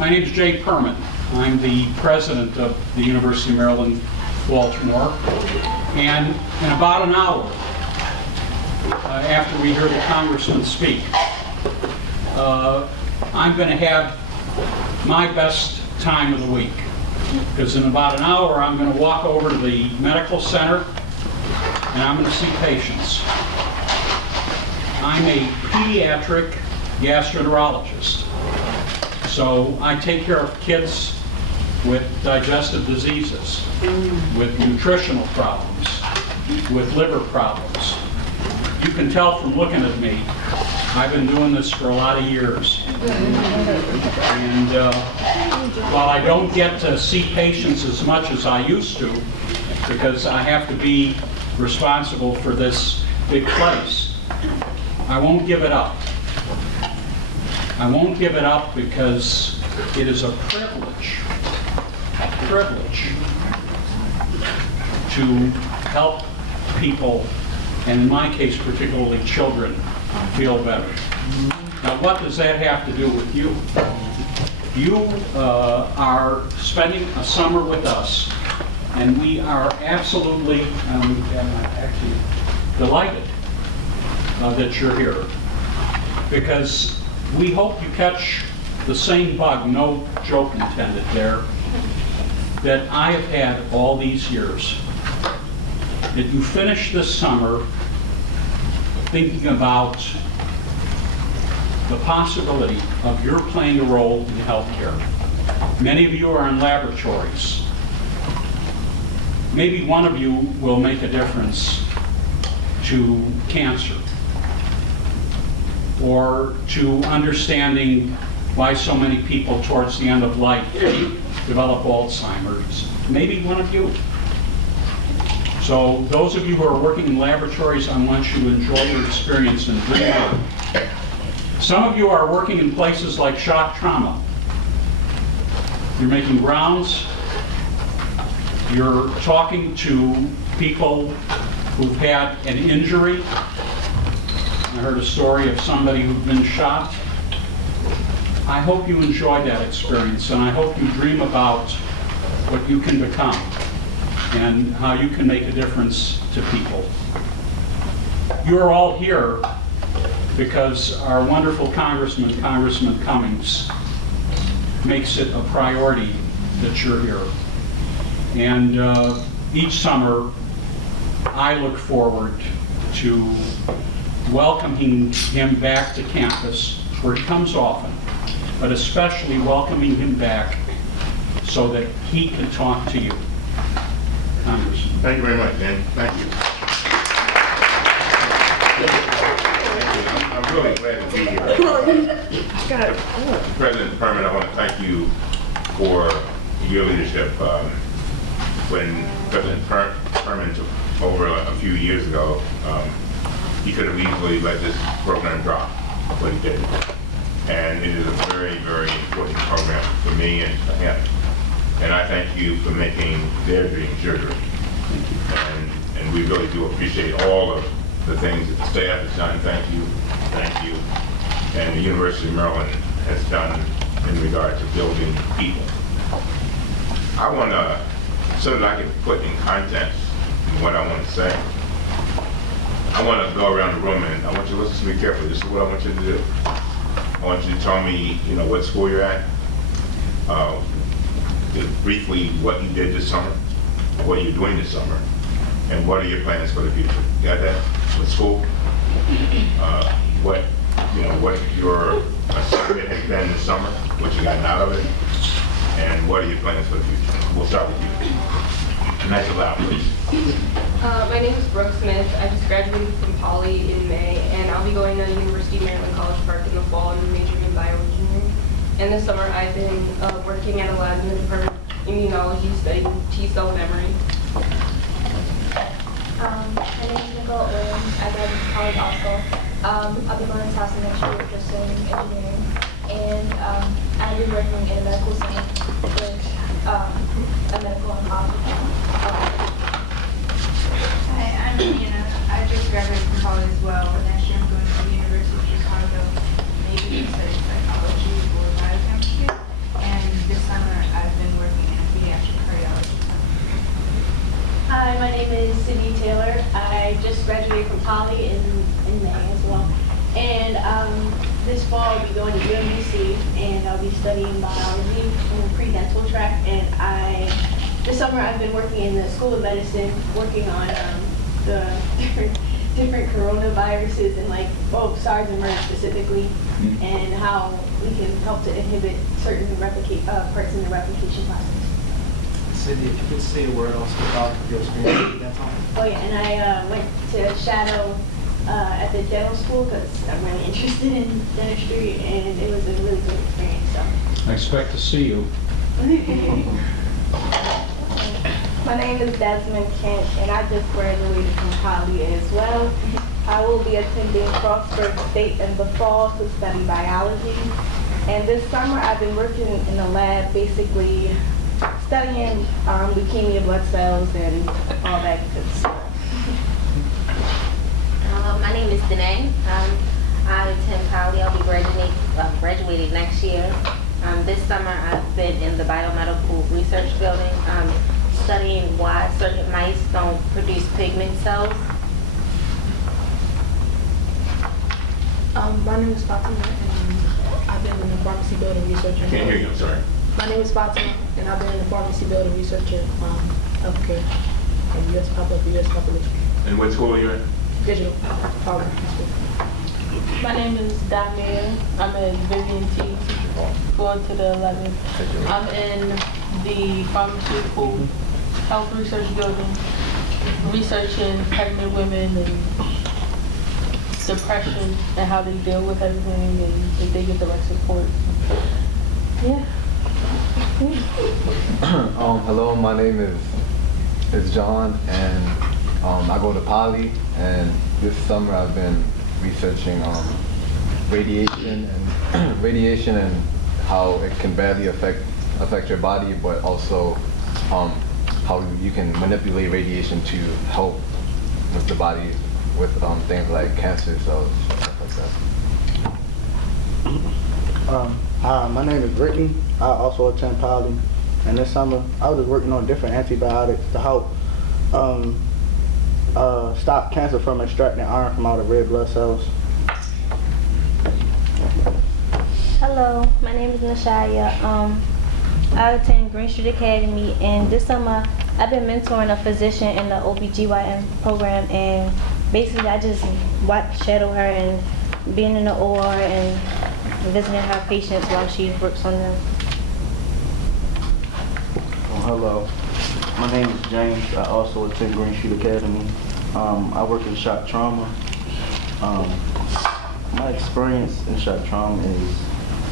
My name is Jay Perman. I'm the president of the University of Maryland, Baltimore. And in about an hour, after we hear the congressman speak, I'm going to have my best time of the week. Because in about an hour, I'm going to walk over to the medical center and I'm going to see patients. I'm a pediatric gastroenterologist. So I take care of kids with digestive diseases, with nutritional problems, with liver problems. You can tell from looking at me, I've been doing this for a lot of years. And while I don't get to see patients as much as I used to, because I have to be responsible for this big place, I won't give it up. I won't give it up because it is a privilege to help people, and in my case particularly children, feel better. Now what does that have to do with you? You are spending a summer with us, and we are absolutely actually delighted that you're here, because we hope you catch the same bug, no joke intended there, that I have had all these years. That you finish this summer thinking about the possibility of your playing a role in healthcare. Many of you are in laboratories. Maybe one of you will make a difference to cancer, or to understanding why so many people towards the end of life develop Alzheimer's. Maybe one of you. So those of you who are working in laboratories, I want you to enjoy your experience and dream on. Some of you are working in places like shock trauma. You're making rounds. You're talking to people who've had an injury. I heard a story of somebody who'd been shot. I hope you enjoy that experience, and I hope you dream about what you can become and how you can make a difference to people. You're all here because our wonderful Congressman Cummings, makes it a priority that you're here. And each summer, I look forward to welcoming him back to campus, where he comes often, but especially welcoming him back so that he can talk to you. Congressman. Thank you very much, Dan. Thank you. I'm really glad to be here. President Perman, I want to thank you for your leadership. When President Perman took over a few years ago, he could have easily let this program drop, but he didn't. And it is a very, very important program for me and for him. And I thank you for making their dreams your dreams. And we really do appreciate all of the things that the staff has done. Thank you. Thank you. And the University of Maryland has done in regard to building people. I want to, so that I can put in context what I want to say, I want to go around the room and I want you to listen to me carefully. This is what I want you to do. I want you to tell me, what school you're at, just briefly what you did this summer, what you're doing this summer, and what are your plans for the future. Got that? What school? What your assignment has been this summer, what you gotten out of it, and what are your plans for the future. We'll start with you. Nice and loud, please. My name is Brooke Smith. I just graduated from Poly in May, and I'll be going to University of Maryland College Park in the fall and majoring in bioengineering. And this summer I've been working at a lab in the Department of Immunology studying T-cell memory. My name is Nicole Williams. I graduated from college also. I'll be going to Towson next year just studying engineering. And I'll be working in a medical center with a medical oncologist. Hi, I'm Deanna. I just graduated from college as well. Next year I'm going to the University of Chicago, maybe studying psychology or biochemistry. And Sydney Taylor. I just graduated from Poly in May as well. And this fall I'll be going to UMB and I'll be studying biology in the pre-dental track. And this summer I've been working in the School of Medicine, working on the different coronaviruses and SARS and MERS specifically, and how we can help to inhibit certain parts in the replication process. Cindy, if you could say a word also about your experience, that's all. Oh yeah, and I went to shadow at the dental school because I'm really interested in dentistry, and it was a really good experience. So. I expect to see you. My name is Desmond Kent, and I just graduated from Poly as well. I will be attending Frostburg State in the fall to study biology. And this summer, I've been working in the lab, basically studying leukemia blood cells and all that good stuff. My name is Danae. I attend Poly. I'll be graduating next year. This summer, I've been in the biomedical research building, studying why certain mice don't produce pigment cells. My name is Fatima, and I've been in the pharmacy building researching. Can't hear you, I'm sorry. My name is Fatima, and I've been in the pharmacy building researching healthcare and U.S. population. And what school are you at? Digital Polytechnic Institute. My name is Damir. I'm in Vivian T. Going to the 11th. I'm in the pharmaceutical health research building, researching pregnant women and depression and how they deal with everything and if they get the right support. Yeah. Hello, my name is John, and I go to Poly, and this summer I've been researching radiation and how it can badly affect your body, but also how you can manipulate radiation to help with the body with things like cancer cells, stuff like that. Hi, my name is Brittany. I also attend Poly, and this summer I was working on different antibiotics to help stop cancer from extracting iron from all the red blood cells. Hello, my name is Nashaya. I attend Green Street Academy, and this summer I've been mentoring a physician in the OBGYN program, and basically I just shadow her and being in the OR and visiting her patients while she works on them. Hello, my name is James. I also attend Green Street Academy. I work in shock trauma. My experience in shock trauma is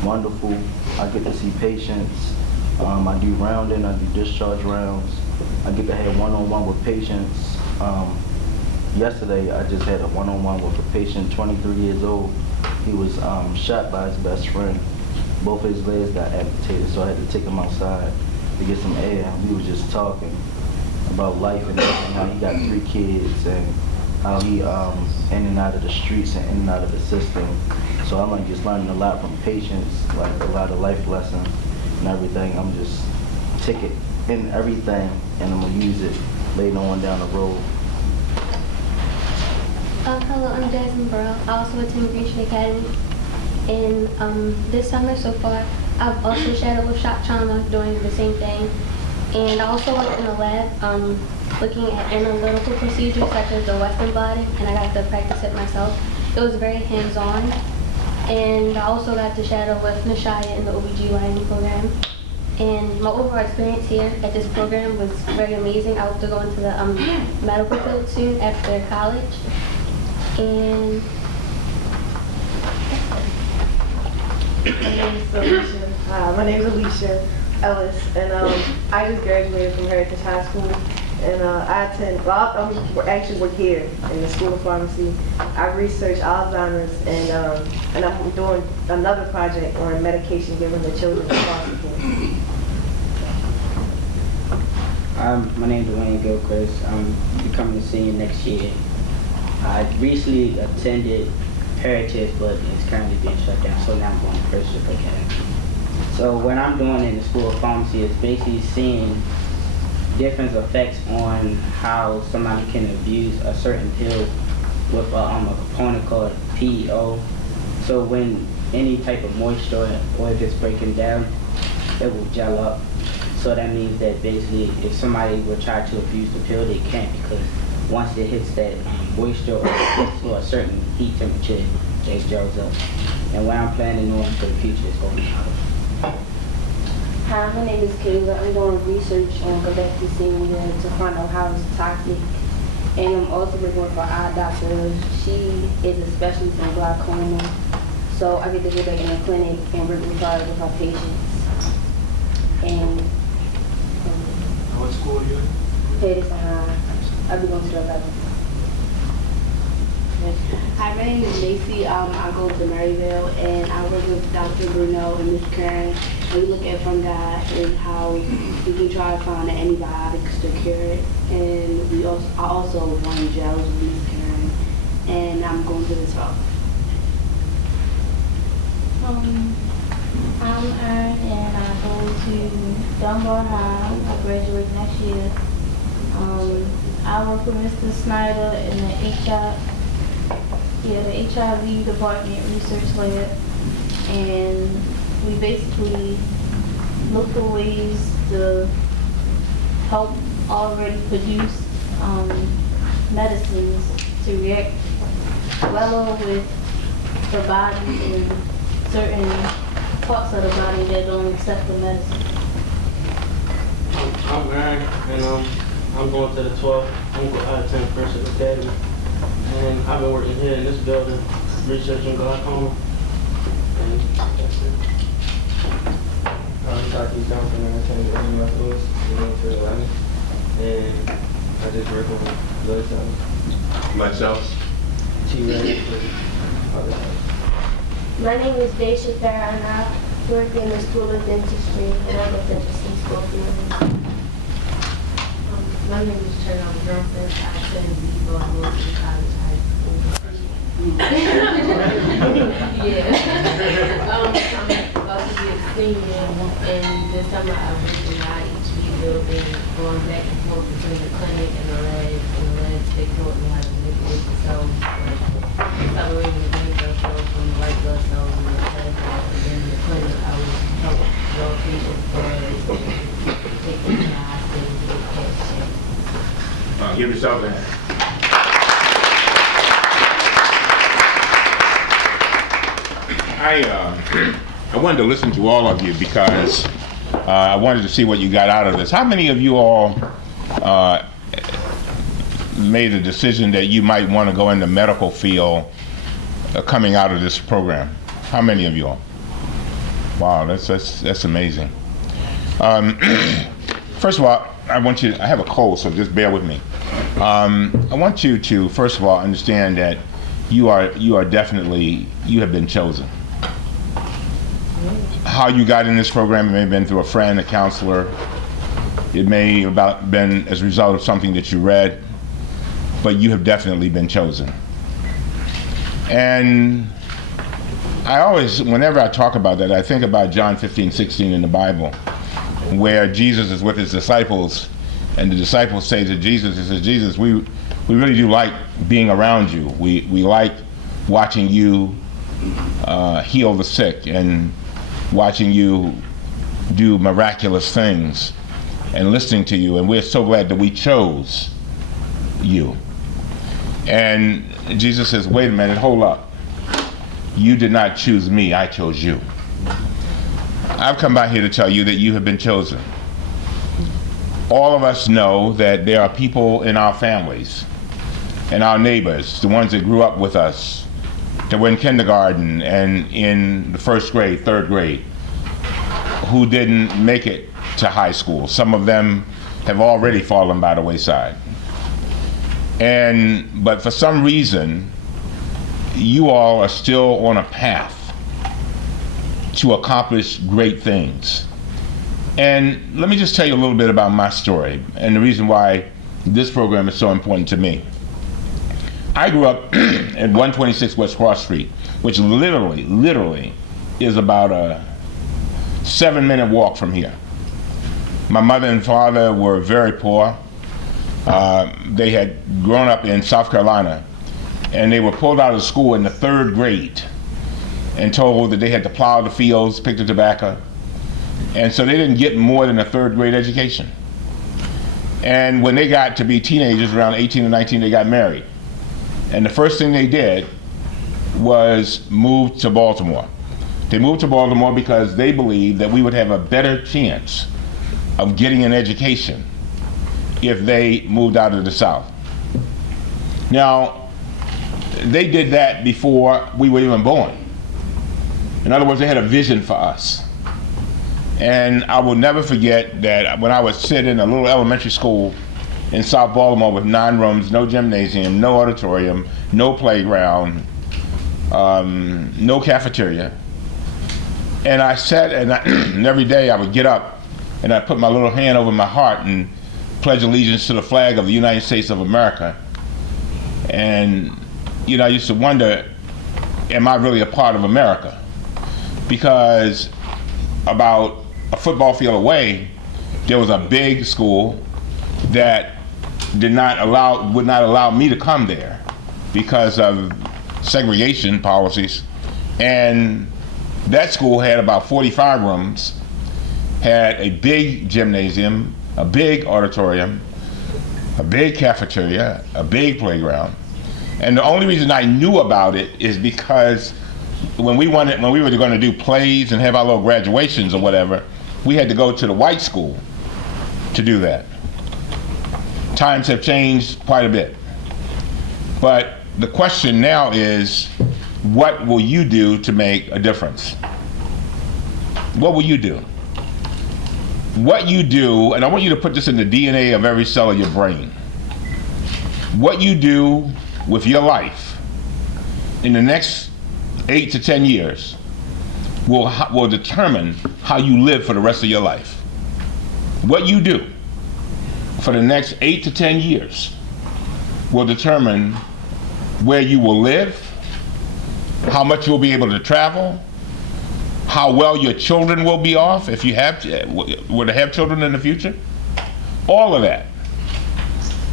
wonderful. I get to see patients. I do rounding, I do discharge rounds. I get to have one-on-one with patients. Yesterday, I just had a one-on-one with a patient, 23 years old. He was shot by his best friend. Both his legs got amputated, so I had to take him outside to get some air. We were just talking about life and everything, how he got 3 kids and how he in and out of the streets and in and out of the system. So I'm just learning a lot from patients, like a lot of life lessons and everything. I'm just taking in everything and I'm gonna use it later on down the road. Hello, I'm Jasmine Burrell. I also attend Green Street Academy. And this summer so far, I've also shadowed with shock trauma doing the same thing. And I also worked in the lab looking at analytical procedures such as the Western blotting, and I got to practice it myself. It was very hands-on. And I also got to shadow with Nashaya in the OBGYN program. And my overall experience here at this program was very amazing. I hope to go into the medical field soon after college. And my name is Alicia Ellis, and I just graduated from Heritage High School, and I actually work here in the School of Pharmacy. I research Alzheimer's, and I'm doing another project on medication given to children in foster care. My name is Dwayne Gilchrist. I'm becoming a senior next year. I recently attended Heritage, but it's currently being shut down, so now I'm going to First Shift Academy. So what I'm doing in the School of Pharmacy is basically seeing different effects on how somebody can abuse a certain pill with a component called PEO. So when any type of moisture or gets breaking down, it will gel up. So that means that basically if somebody will try to abuse the pill, they can't, because once it hits that moisture or gets to a certain heat temperature, it gels up. And what I'm planning on for the future is going to be Hi, my name is Kayla. I'm doing research on galactosemia to find out how it's toxic. And I'm also working with our eye doctor. She is a specialist in glaucoma. So I get to go back in the clinic and work with our patients. And what school are you in? Patterson High. I'll be going to the 11th. Hi, my name is Macy. I go to Maryville, and I work with Dr. Bruno and Ms. Karen. And we look at fungi and how we can try to find antibiotics to cure it. And I also run gels with Ms. Karen, and I'm going to the talk. I'm Erin, and I go to Dunbar High. I graduate next year. I work with Mr. Snyder in the HIV department research lab, and we basically look for ways to help already produced medicines to react well with the body and certain parts of the body that don't accept the medicine. I'm Aaron, and I'm going to the 12th. I attend Princeton Academy, and I've been working here in this building, researching glaucoma, and that's it. I'm Taki Johnson, and I attend the UMB Lewis, going to 11, and I just work on blood cells. Blood cells? T-ready for other cells. My name is Daisha Farah, and I work in the School of Dentistry, and I'm a dentist in school. My name is Cherry Johnson. I attend the Baltimore City College High School. Yeah. I'm about to be a senior, and this summer I work in the IHB building, going back and forth between the clinic and the lab. And the labs, they taught me how to manipulate the cells, separating the green blood cells from the white blood cells and the plasma. And then in the clinic, I would help draw patients' blood, take them to the hospital, and get cash checked. Give yourself a hand. I wanted to listen to all of you because I wanted to see what you got out of this. How many of you all made a decision that you might want to go in the medical field coming out of this program? How many of you all? Wow, that's amazing. First of all, I have a cold, so just bear with me. I want you to, first of all, understand that you have been chosen. How you got in this program, it may have been through a friend, a counselor. It may have been as a result of something that you read, but you have definitely been chosen. And I always, whenever I talk about that, I think about John 15:16 in the Bible, where Jesus is with his disciples, and the disciples say to Jesus, he says, Jesus, we really do like being around you. We like watching you heal the sick and watching you do miraculous things and listening to you, and we're so glad that we chose you. And Jesus says, wait a minute, hold up. You did not choose me, I chose you. I've come by here to tell you that you have been chosen. All of us know that there are people in our families and our neighbors, the ones that grew up with us, that were in kindergarten and in the first grade, third grade, who didn't make it to high school. Some of them have already fallen by the wayside. But for some reason, you all are still on a path to accomplish great things. And let me just tell you a little bit about my story and the reason why this program is so important to me. I grew up at 126 West Cross Street, which literally is about a 7-minute walk from here. My mother and father were very poor. They had grown up in South Carolina, and they were pulled out of school in the 3rd grade and told that they had to plow the fields, pick the tobacco. And so they didn't get more than a 3rd grade education. And when they got to be teenagers, around 18 or 19, they got married. And the first thing they did was move to Baltimore. They moved to Baltimore because they believed that we would have a better chance of getting an education if they moved out of the South. Now, they did that before we were even born. In other words, they had a vision for us. And I will never forget that when I was sitting in a little elementary school in South Baltimore with 9 rooms, no gymnasium, no auditorium, no playground, no cafeteria. And I sat and every day I would get up and I'd put my little hand over my heart and pledge allegiance to the flag of the United States of America. And, I used to wonder, am I really a part of America? Because about a football field away, there was a big school that would not allow me to come there because of segregation policies. And that school had about 45 rooms, had a big gymnasium, a big auditorium, a big cafeteria, a big playground. And the only reason I knew about it is because when we were going to do plays and have our little graduations or whatever, we had to go to the white school to do that. Times have changed quite a bit. But the question now is, what will you do to make a difference? What will you do? What you do, and I want you to put this in the DNA of every cell of your brain. What you do with your life in the next 8 to 10 years will determine how you live for the rest of your life. What you do for the next 8 to 10 years will determine where you will live, how much you'll be able to travel, how well your children will be off if you were to have children in the future. All of that.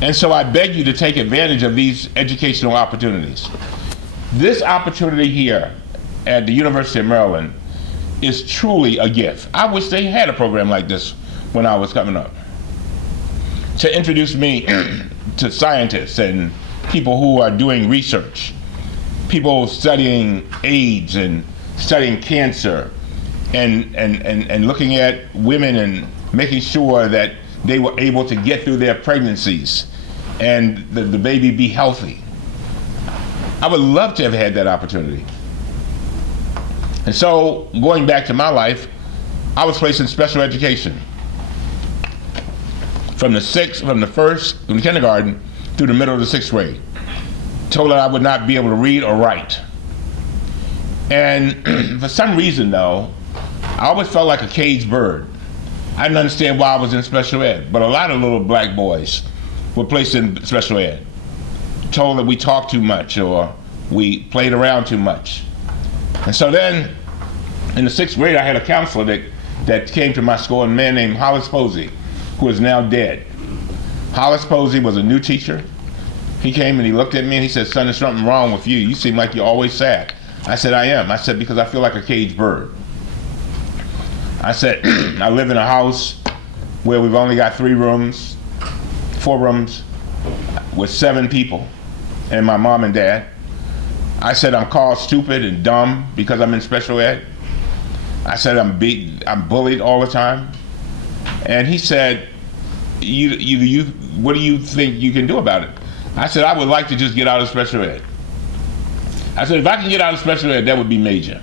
And so I beg you to take advantage of these educational opportunities. This opportunity here at the University of Maryland is truly a gift. I wish they had a program like this when I was coming up, to introduce me to scientists and people who are doing research, people studying AIDS and studying cancer and looking at women and making sure that they were able to get through their pregnancies and the baby be healthy. I would love to have had that opportunity. And so, going back to my life, I was placed in special education from the kindergarten through the middle of the 6th grade. Told that I would not be able to read or write. And for some reason though, I always felt like a caged bird. I didn't understand why I was in special ed, but a lot of little black boys were placed in special ed. Told that we talked too much or we played around too much. And so then, in the 6th grade, I had a counselor that came to my school, a man named Hollis Posey, who is now dead. Hollis Posey was a new teacher. He came and he looked at me and he said, "Son, there's something wrong with you. You seem like you're always sad." I said, "I am." I said, "Because I feel like a caged bird." I said, "I live in a house where we've only got 4 rooms, with 7 people, and my mom and dad." I said, "I'm called stupid and dumb because I'm in special ed." I said, I'm bullied all the time." And he said, what do you think you can do about it?" I said, "I would like to just get out of special ed." I said, "If I can get out of special ed, that would be major."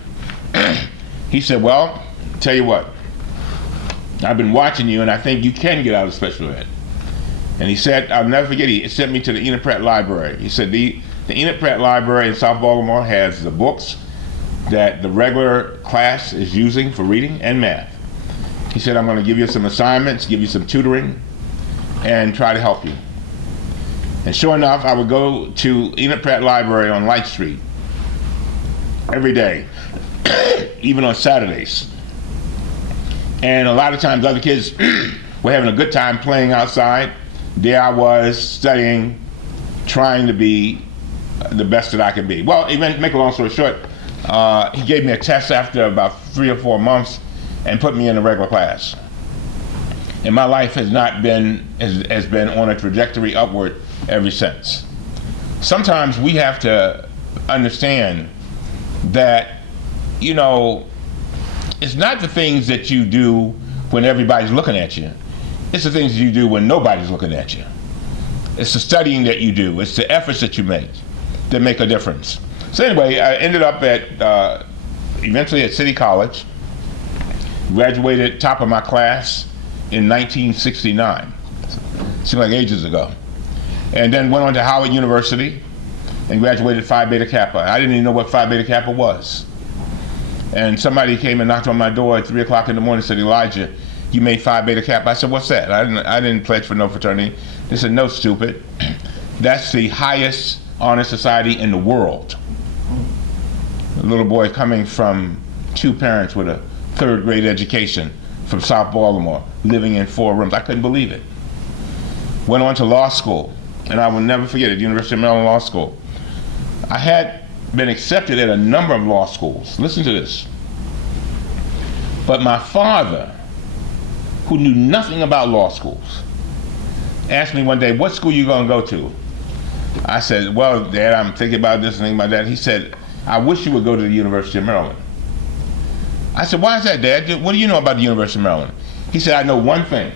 He said, "Well, tell you what, I've been watching you and I think you can get out of special ed." And he said, I'll never forget, he sent me to the Enid Pratt Library. He said, the Enid Pratt Library in South Baltimore has the books that the regular class is using for reading and math. He said, "I'm going to give you some assignments, give you some tutoring, and try to help you." And sure enough, I would go to Enid Pratt Library on Light Street every day, even on Saturdays. And a lot of times other kids We're having a good time playing outside. There I was studying, trying to be the best that I could be. Well, even make a long story short, he gave me a test after about 3 or 4 months and put me in a regular class. And my life has been on a trajectory upward ever since. Sometimes we have to understand that, you know, it's not the things that you do when everybody's looking at you. It's the things you do when nobody's looking at you. It's the studying that you do. It's the efforts that you make that make a difference. So anyway, I ended up at, eventually at City College, graduated top of my class in 1969. Seemed like ages ago. And then went on to Howard University and graduated Phi Beta Kappa. I didn't even know what Phi Beta Kappa was. And somebody came and knocked on my door at 3 o'clock in the morning and said, Elijah, you made Phi Beta Kappa. I said, what's that? I didn't pledge for no fraternity. They said, no, stupid. That's the highest honor society in the world. A little boy coming from 2 parents with a 3rd grade education from South Baltimore, living in 4 rooms. I couldn't believe it. Went on to law school, and I will never forget it, University of Maryland Law School. I had been accepted at a number of law schools. Listen to this. But my father, who knew nothing about law schools, asked me one day, what school you gonna go to? I said, well, Dad, I'm thinking about this and thinking about that. He said, I wish you would go to the University of Maryland. I said, why is that, Dad? What do you know about the University of Maryland? He said, I know one thing.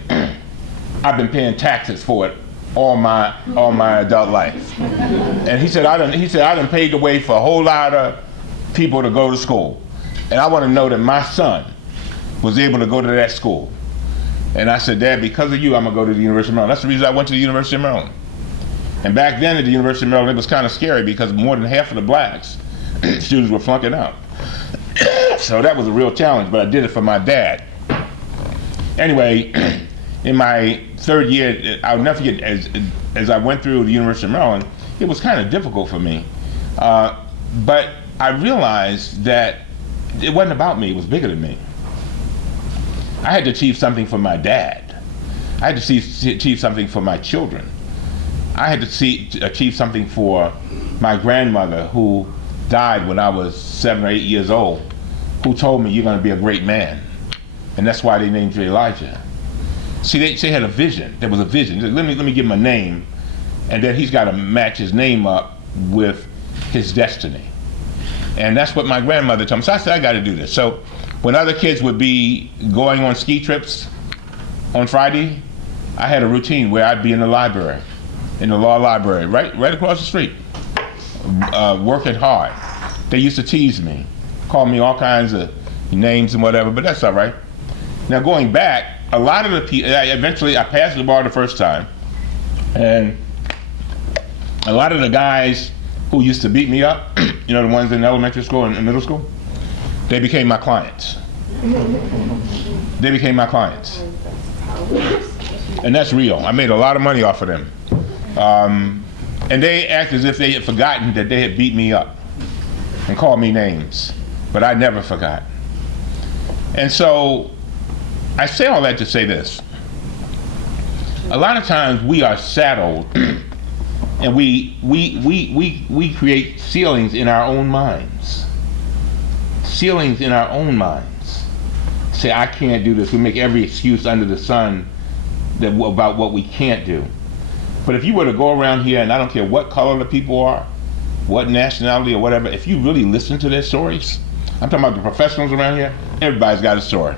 I've been paying taxes for it all my adult life. And he said, I done paid the way for a whole lot of people to go to school. And I want to know that my son was able to go to that school. And I said, Dad, because of you, I'm going to go to the University of Maryland. That's the reason I went to the University of Maryland. And back then at the University of Maryland, it was kind of scary because more than half of the blacks students were flunking out. So that was a real challenge, but I did it for my dad. Anyway, in my 3rd year, I'll never forget, as I went through the University of Maryland, it was kind of difficult for me. But I realized that it wasn't about me, it was bigger than me. I had to achieve something for my dad. I had to achieve something for my children. I had to achieve something for my grandmother, who died when I was 7 or 8 years old, who told me, you're going to be a great man. And that's why they named you Elijah. See, they had a vision. There was a vision. Let me give him a name, and then he's got to match his name up with his destiny. And that's what my grandmother told me. So I said, I got to do this. So when other kids would be going on ski trips on Friday, I had a routine where I'd be in the library, in the law library, right across the street, working hard. They used to tease me, call me all kinds of names and whatever, but that's all right. Now going back, a lot of the people, eventually I passed the bar the first time, and a lot of the guys who used to beat me up, you know, the ones in elementary school and middle school, they became my clients. They became my clients. And that's real. I made a lot of money off of them. And they act as if they had forgotten that they had beat me up and called me names. But I never forgot. And so I say all that to say this. A lot of times we are saddled and we create ceilings in our own minds. Ceilings in our own minds. Say, I can't do this. We make every excuse under the sun about what we can't do. But if you were to go around here, and I don't care what color the people are, what nationality or whatever, if you really listen to their stories, I'm talking about the professionals around here, everybody's got a story.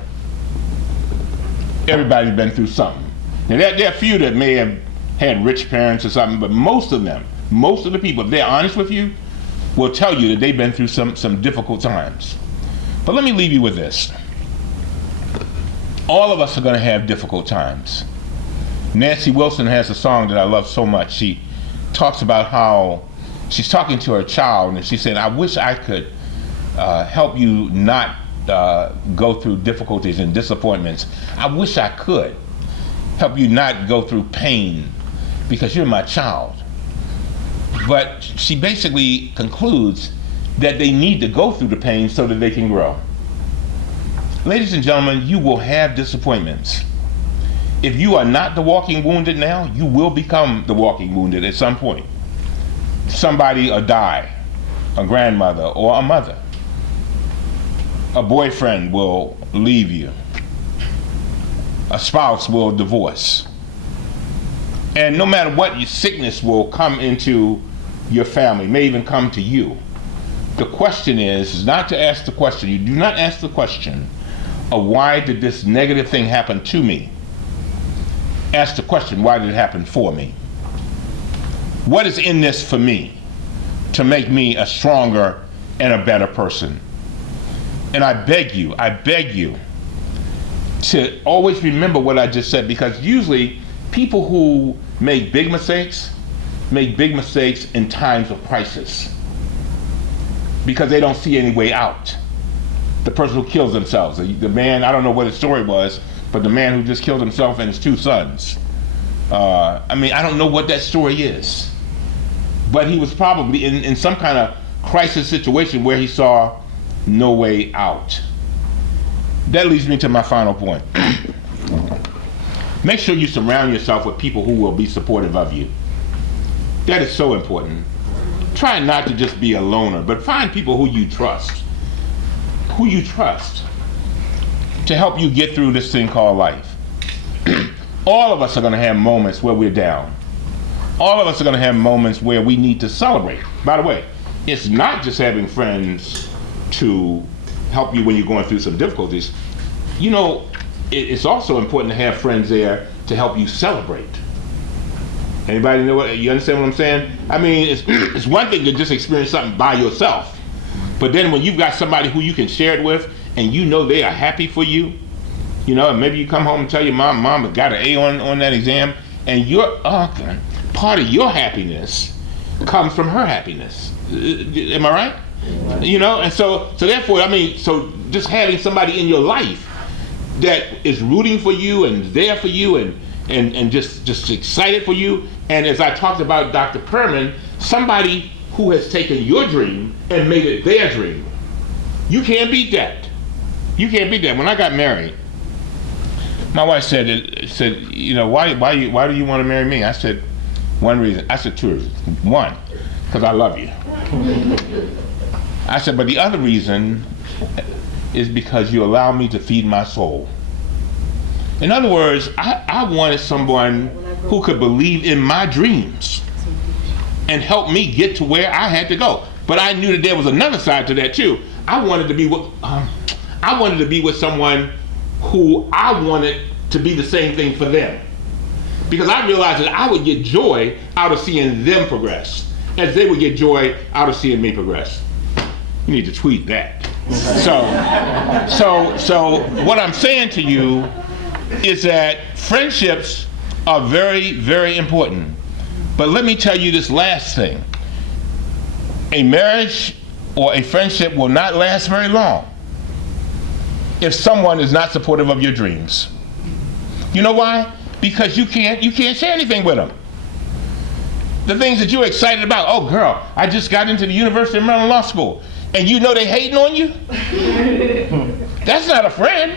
Everybody's been through something. Now there are a few that may have had rich parents or something, but most of them, most of the people, if they're honest with you, will tell you that they've been through some difficult times. But let me leave you with this. All of us are going to have difficult times. Nancy Wilson has a song that I love so much. She talks about how she's talking to her child and she's saying, I wish I could help you not go through difficulties and disappointments. I wish I could help you not go through pain because you're my child. But she basically concludes that they need to go through the pain so that they can grow. Ladies and gentlemen, you will have disappointments. If you are not the walking wounded now, you will become the walking wounded at some point. Somebody will die, a grandmother or a mother. A boyfriend will leave you. A spouse will divorce. And no matter what, your sickness will come into your family, may even come to you. The question is not to ask the question. You do not ask the question of why did this negative thing happen to me? Ask the question, why did it happen for me? What is in this for me to make me a stronger and a better person? And I beg you to always remember what I just said, because usually people who make big mistakes in times of crisis because they don't see any way out. The person who kills themselves, the man, I don't know what his story was, but the man who just killed himself and his 2 sons. I don't know what that story is, but he was probably in some kind of crisis situation where he saw no way out. That leads me to my final point. Make sure you surround yourself with people who will be supportive of you. That is so important. Try not to just be a loner, but find people who you trust to help you get through this thing called life. All of us are going to have moments where we're down. All of us are going to have moments where we need to celebrate. By the way, it's not just having friends to help you when you're going through some difficulties. You know, it's also important to have friends there to help you celebrate. Anybody know what, you understand what I'm saying? I mean, it's one thing to just experience something by yourself, but then when you've got somebody who you can share it with and you know they are happy for you, you know, and maybe you come home and tell your mom got an A on that exam, and part of your happiness comes from her happiness. Am I right? You know, and so therefore, so just having somebody in your life that is rooting for you and there for you and just excited for you. And as I talked about Dr. Perman, somebody who has taken your dream and made it their dream. You can't beat that. You can't beat that. When I got married, my wife said, you know, why do you want to marry me? I said, one reason. I said 2 reasons. One, because I love you. I said, but the other reason is because you allow me to feed my soul. In other words, I wanted someone who could believe in my dreams and help me get to where I had to go. But I knew that there was another side to that too. I wanted to be with someone who I wanted to be the same thing for them. Because I realized that I would get joy out of seeing them progress, as they would get joy out of seeing me progress. You need to tweet that. So what I'm saying to you is that friendships are very, very important. But let me tell you this last thing. A marriage or a friendship will not last very long if someone is not supportive of your dreams. You know why? Because you can't share anything with them. The things that you're excited about. Oh girl, I just got into the University of Maryland Law School. And you know they hating on you? That's not a friend.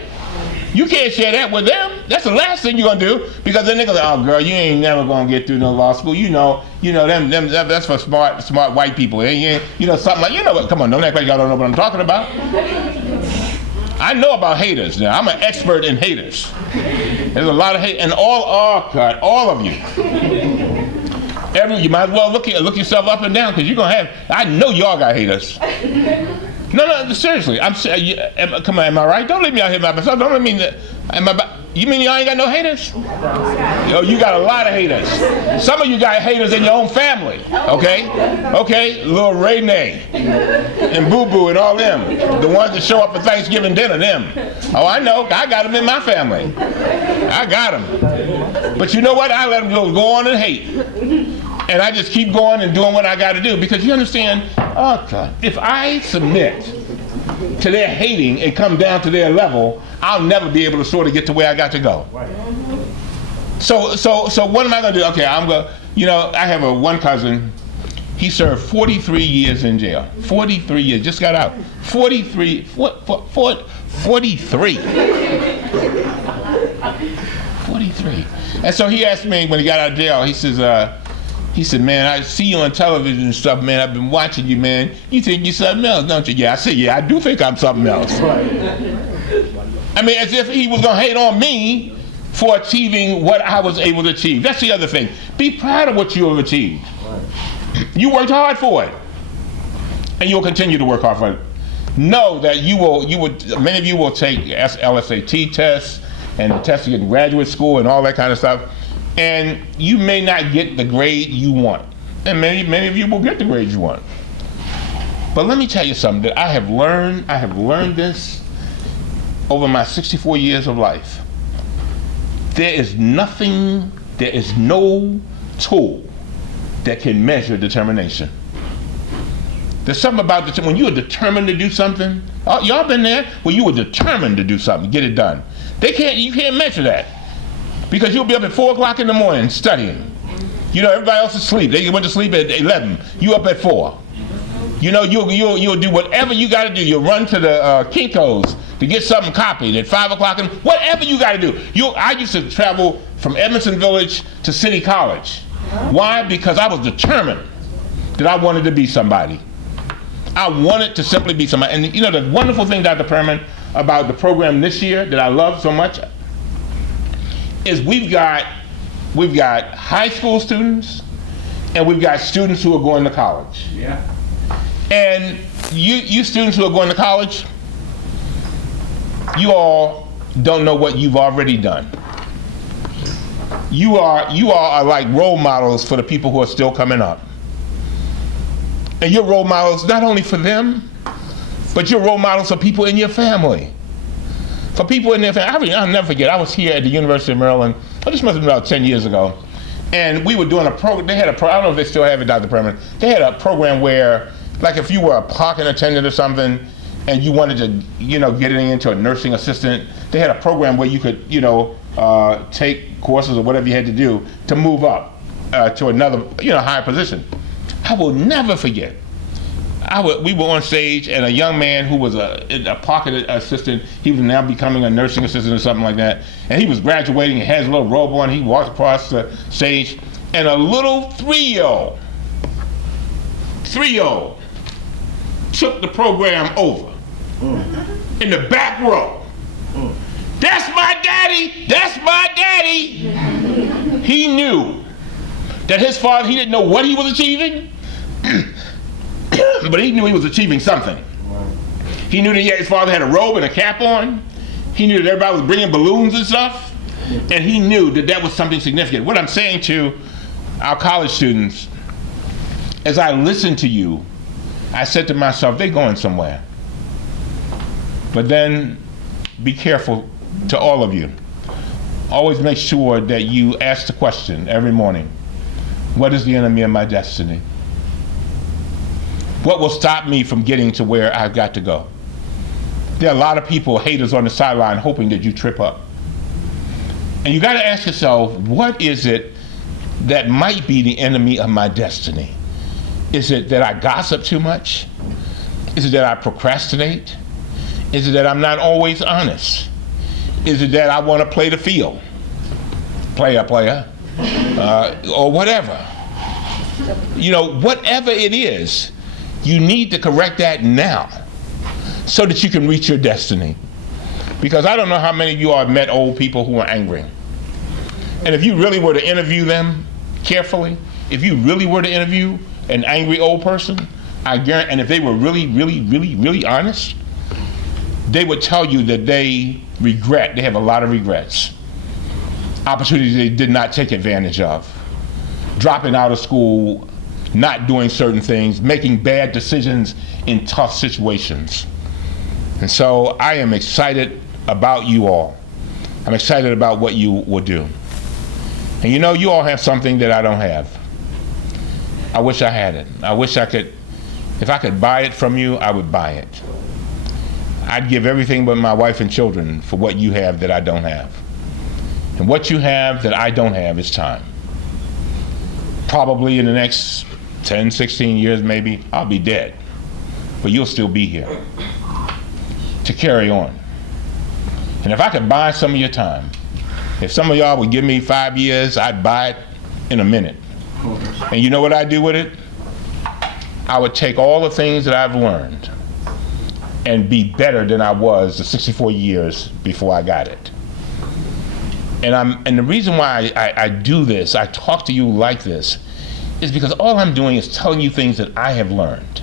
You can't share that with them. That's the last thing you're gonna do, because then they're gonna say, oh girl, you ain't never gonna get through no law school. You know them that's for smart white people. You know, something like, you know what, come on, don't act like y'all don't know what I'm talking about. I know about haters now. I'm an expert in haters. There's a lot of hate, and all of you. You might as well look yourself up and down, because you're gonna have. I know y'all got haters. No, seriously. Come on, am I right? Don't leave me out here by myself. Don't let me. You mean y'all ain't got no haters? Yo, you got a lot of haters. Some of you got haters in your own family. Okay, little Renee and Boo Boo and all them, the ones that show up for Thanksgiving dinner. Them. Oh, I know. I got them in my family. I got them. But you know what? I let them go on and hate. And I just keep going and doing what I got to do, because you understand, if I submit to their hating and come down to their level, I'll never be able to sort of get to where I got to go. So what am I going to do? Okay, I have one cousin. He served 43 years in jail. 43 years, just got out. 43. 43. And so he asked me when he got out of jail, he said, man, I see you on television and stuff, man. I've been watching you, man. You think you're something else, don't you? Yeah, I said, yeah, I do think I'm something else. I mean, as if he was going to hate on me for achieving what I was able to achieve. That's the other thing. Be proud of what you have achieved. You worked hard for it. And you'll continue to work hard for it. Know that many of you will take LSAT tests and the tests to get in graduate school and all that kind of stuff. And you may not get the grade you want. And many of you will get the grade you want. But let me tell you something that I have learned this over my 64 years of life. There is no tool that can measure determination. There's something about when you are determined to do something. Y'all been there where you were determined to do something, get it done. You can't measure that. Because you'll be up at 4 o'clock in the morning studying. You know, everybody else is asleep. They went to sleep at 11. You up at 4. You know, you'll do whatever you got to do. You'll run to the Kinko's to get something copied at 5 o'clock. Whatever you got to do. I used to travel from Edmondson Village to City College. Why? Because I was determined that I wanted to be somebody. I wanted to simply be somebody. And you know, the wonderful thing, Dr. Perman, about the program this year that I love so much is we've got high school students and we've got students who are going to college. Yeah. And you students who are going to college, you all don't know what you've already done. You all are like role models for the people who are still coming up. And you're role models not only for them, but you're role models for people in your family. For people in their family. I'll never forget, I was here at the University of Maryland, this must have been about 10 years ago, and we were doing a program. They had I don't know if they still have it, Dr. Perman. They had a program where, like if you were a parking attendant or something, and you wanted to, get into a nursing assistant, they had a program where you could, take courses or whatever you had to do to move up to another, higher position. I will never forget. We were on stage, and a young man who was a parking assistant, he was now becoming a nursing assistant or something like that, and he was graduating and has a little robe on. He walked across the stage, and a little three-year-old took the program over in the back row. That's my daddy! That's my daddy! He knew that his father, he didn't know what he was achieving, but he knew he was achieving something. He knew that his father had a robe and a cap on. He knew that everybody was bringing balloons and stuff. And he knew that that was something significant. What I'm saying to our college students, as I listened to you, I said to myself, they're going somewhere. But then be careful to all of you. Always make sure that you ask the question every morning, what is the enemy of my destiny? What will stop me from getting to where I've got to go? There are a lot of people, haters on the sideline, hoping that you trip up. And you got to ask yourself, what is it that might be the enemy of my destiny? Is it that I gossip too much? Is it that I procrastinate? Is it that I'm not always honest? Is it that I want to play the field? Player, or whatever. Whatever it is, you need to correct that now so that you can reach your destiny. Because I don't know how many of you have met old people who are angry. And if you really were to interview them carefully, if you really were to interview an angry old person, I guarantee, and if they were really, really, really, really honest, they would tell you that they have a lot of regrets. Opportunities they did not take advantage of. Dropping out of school, not doing certain things, making bad decisions in tough situations. And so I am excited about you all. I'm excited about what you will do. And you all have something that I don't have. I wish I had it. I wish I could, if I could buy it from you, I would buy it. I'd give everything but my wife and children for what you have that I don't have. And what you have that I don't have is time. Probably in the next 10, 16 years maybe, I'll be dead. But you'll still be here to carry on. And if I could buy some of your time, If some of y'all would give me 5 years, I'd buy it in a minute. And you know what I'd do with it? I would take all the things that I've learned and be better than I was the 64 years before I got it. And the reason why I do this, I talk to you like this, is because all I'm doing is telling you things that I have learned.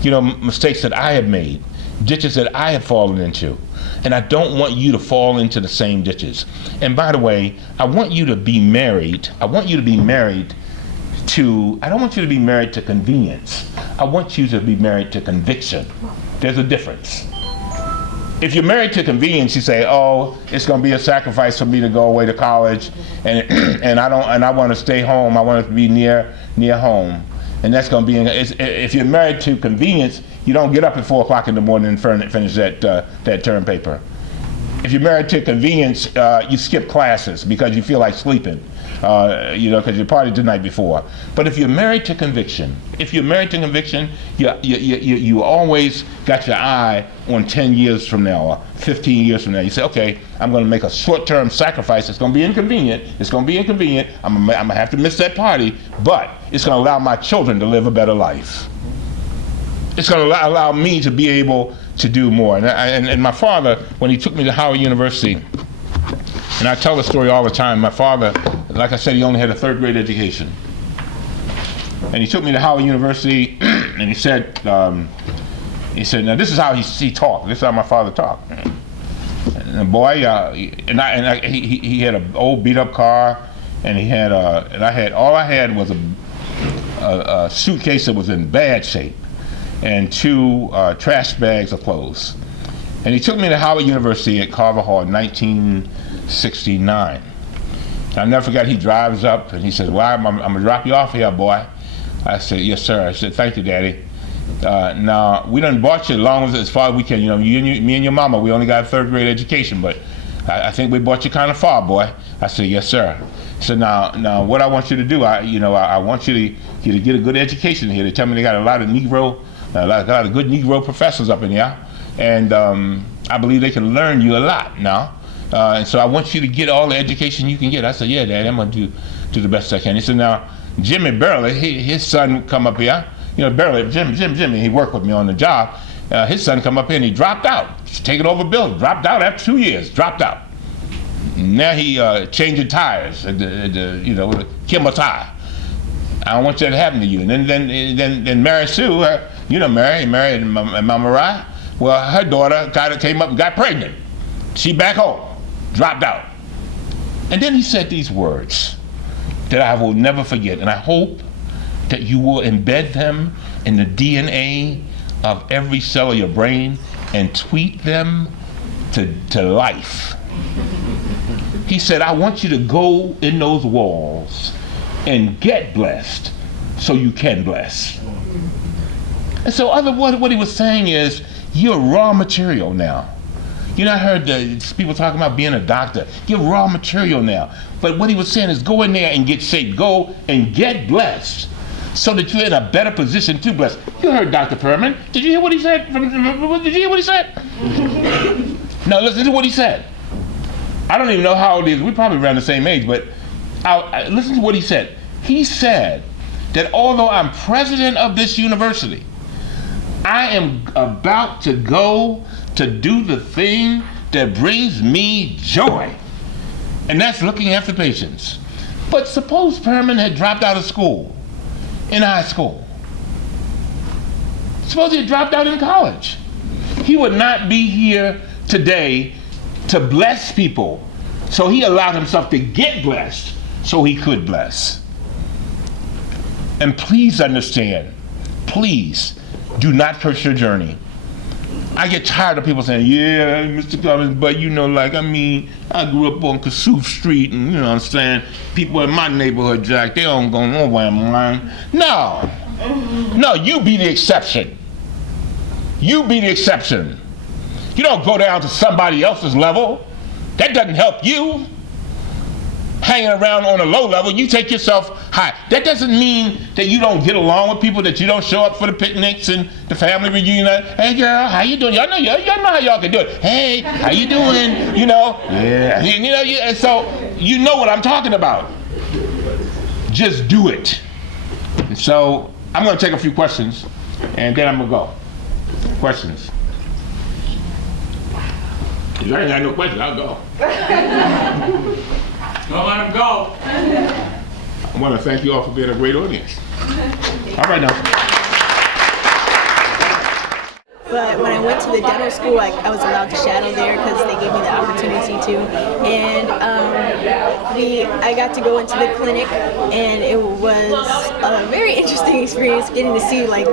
You know, mistakes that I have made, ditches that I have fallen into. And I don't want you to fall into the same ditches. And by the way, I want you to be married. I want you to be married to, I don't want you to be married to convenience. I want you to be married to conviction. There's a difference. If you're married to convenience, you say, oh, it's going to be a sacrifice for me to go away to college, and I want to stay home. I want to be near home, and that's going to be. If you're married to convenience, you don't get up at 4 o'clock in the morning and finish that term paper. If you're married to convenience, you skip classes because you feel like sleeping, because you partied the night before. But if you're married to conviction, you always got your eye on 10 years from now or 15 years from now. You say, okay, I'm going to make a short-term sacrifice. It's going to be inconvenient. I'm going to have to miss that party, but it's going to allow my children to live a better life. It's going to allow me to be able to do more. And my father, when he took me to Howard University, and I tell the story all the time, my father, like I said, he only had a 3rd grade education. And he took me to Howard University, and he said, now this is how he talked. This is how my father talked. And the boy, he had an old beat-up car, and all I had was a suitcase that was in bad shape, and 2 trash bags of clothes. And he took me to Howard University at Carver Hall in 1969. I'll never forget, he drives up and he says, well, I'm going to drop you off here, boy. I said, yes, sir. I said, thank you, Daddy. Now, we done bought you as far as we can. Me and your mama, we only got a 3rd grade education, but I think we bought you kind of far, boy. I said, yes, sir. So now what I want you to do, I want you to get a good education here. They tell me they got a lot of good Negro professors up in here, and I believe they can learn you a lot now. And so I want you to get all the education you can get. I said, yeah, Daddy, I'm going to do the best I can. He said, now, Jimmy Burley, his son come up here. Burley, Jimmy, he worked with me on the job. His son come up here and he dropped out. He's taking over building. Dropped out after 2 years. Dropped out. Now he changing tires at the Kimball Tire. I don't want that to happen to you. And then Mary Sue, Mary and Mama Rye. Well, her daughter came up and got pregnant. She back home, dropped out. And then he said these words that I will never forget, and I hope that you will embed them in the DNA of every cell of your brain and tweet them to life. He said, I want you to go in those walls and get blessed so you can bless. And so what he was saying is, you're raw material now. I heard people talking about being a doctor. You're raw material now. But what he was saying is, go in there and get saved. Go and get blessed so that you're in a better position to bless. You heard Dr. Perman. Did you hear what he said? Did you hear what he said? No, listen to what he said. I don't even know how old he is. We're probably around the same age, but listen to what he said. He said that although I'm president of this university, I am about to go to do the thing that brings me joy, and that's looking after patients. But suppose Perman had dropped out of school, in high school. Suppose he had dropped out in college. He would not be here today to bless people. So he allowed himself to get blessed so he could bless. And please understand, please do not curse your journey. I get tired of people saying, yeah, Mr. Cummings, but I grew up on Kossuth Street, and what I'm saying, people in my neighborhood, Jack, they don't go nowhere in mine. No, you be the exception. You be the exception. You don't go down to somebody else's level. That doesn't help you. hanging around on a low level, you take yourself high. That doesn't mean that you don't get along with people, that you don't show up for the picnics and the family reunion. Hey girl, how you doing? Y'all know how y'all can do it. Hey, how you doing? You know, yeah. You know, and so you know what I'm talking about. Just do it. And so I'm going to take a few questions, and then I'm going to go. Questions? If I ain't got no questions, I'll go. Don't let him go. I want to thank you all for being a great audience. All right now. But when I went to the dental school, I was allowed to shadow there because they gave me the opportunity to. And I got to go into the clinic, and it was a very interesting experience getting to see like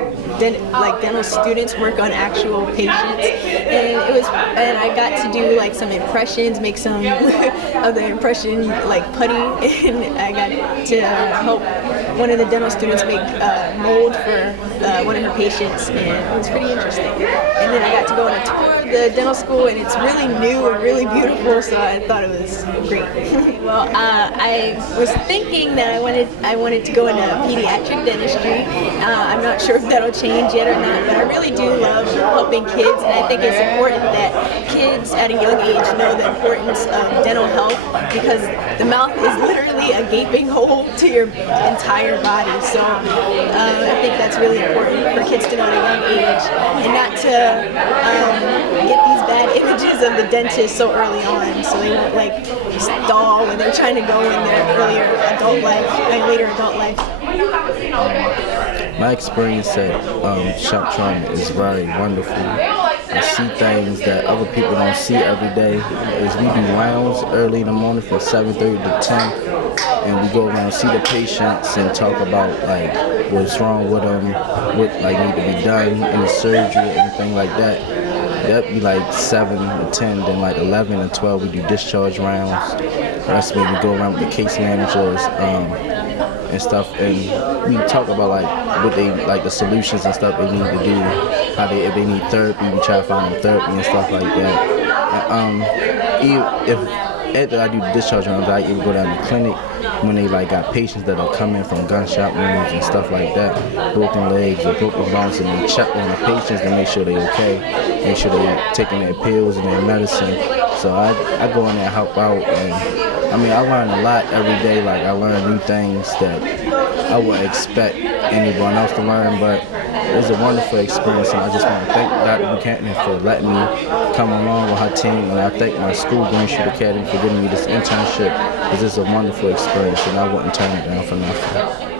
dental students work on actual patients. And I got to do like some impressions, make some of the impression like putty, and I got to help one of the dental students make a mold for one of her patients, and it was pretty interesting. And then I got to go on a tour of the dental school, and it's really new and really beautiful, so I thought it was great. Well, I was thinking that I wanted to go into pediatric dentistry. I'm not sure if that'll change yet or not, but I really do love helping kids, and I think it's important that kids at a young age know the importance of dental health, because the mouth is literally a gaping hole to your entire body. So I think that's really important for kids to know at a young age, and not to get these bad images of the dentist so early on, so they won't like stall when they're trying to go in their later adult life. My experience at Shock Trauma is very wonderful. I see things that other people don't see every day. As we do rounds early in the morning from 7:30 to 10, and we go around and see the patients and talk about like what's wrong with them, what like need to be done in the surgery, anything like that. That'd be like 7 to 10, then like 11 and 12 we do discharge rounds. That's when we go around with the case managers and stuff, and we talk about like what they like, the solutions and stuff they need to do, how if they need therapy, we try to find them therapy and stuff like that. And, if after I do the discharge rounds, I even go down to the clinic when they like got patients that are coming from gunshot wounds and stuff like that, broken legs or broken bones, and we check on the patients to make sure they're okay, make sure they're taking their pills and their medicine. So I go in there and help out, and I mean I learn a lot every day. Like I learn new things that I wouldn't expect anyone else to learn, but it was a wonderful experience, and I just want to thank Dr. Buchanan for letting me come along with her team, and I thank my school, Green Street Academy, for giving me this internship, because it's a wonderful experience, and I wouldn't turn it down for nothing.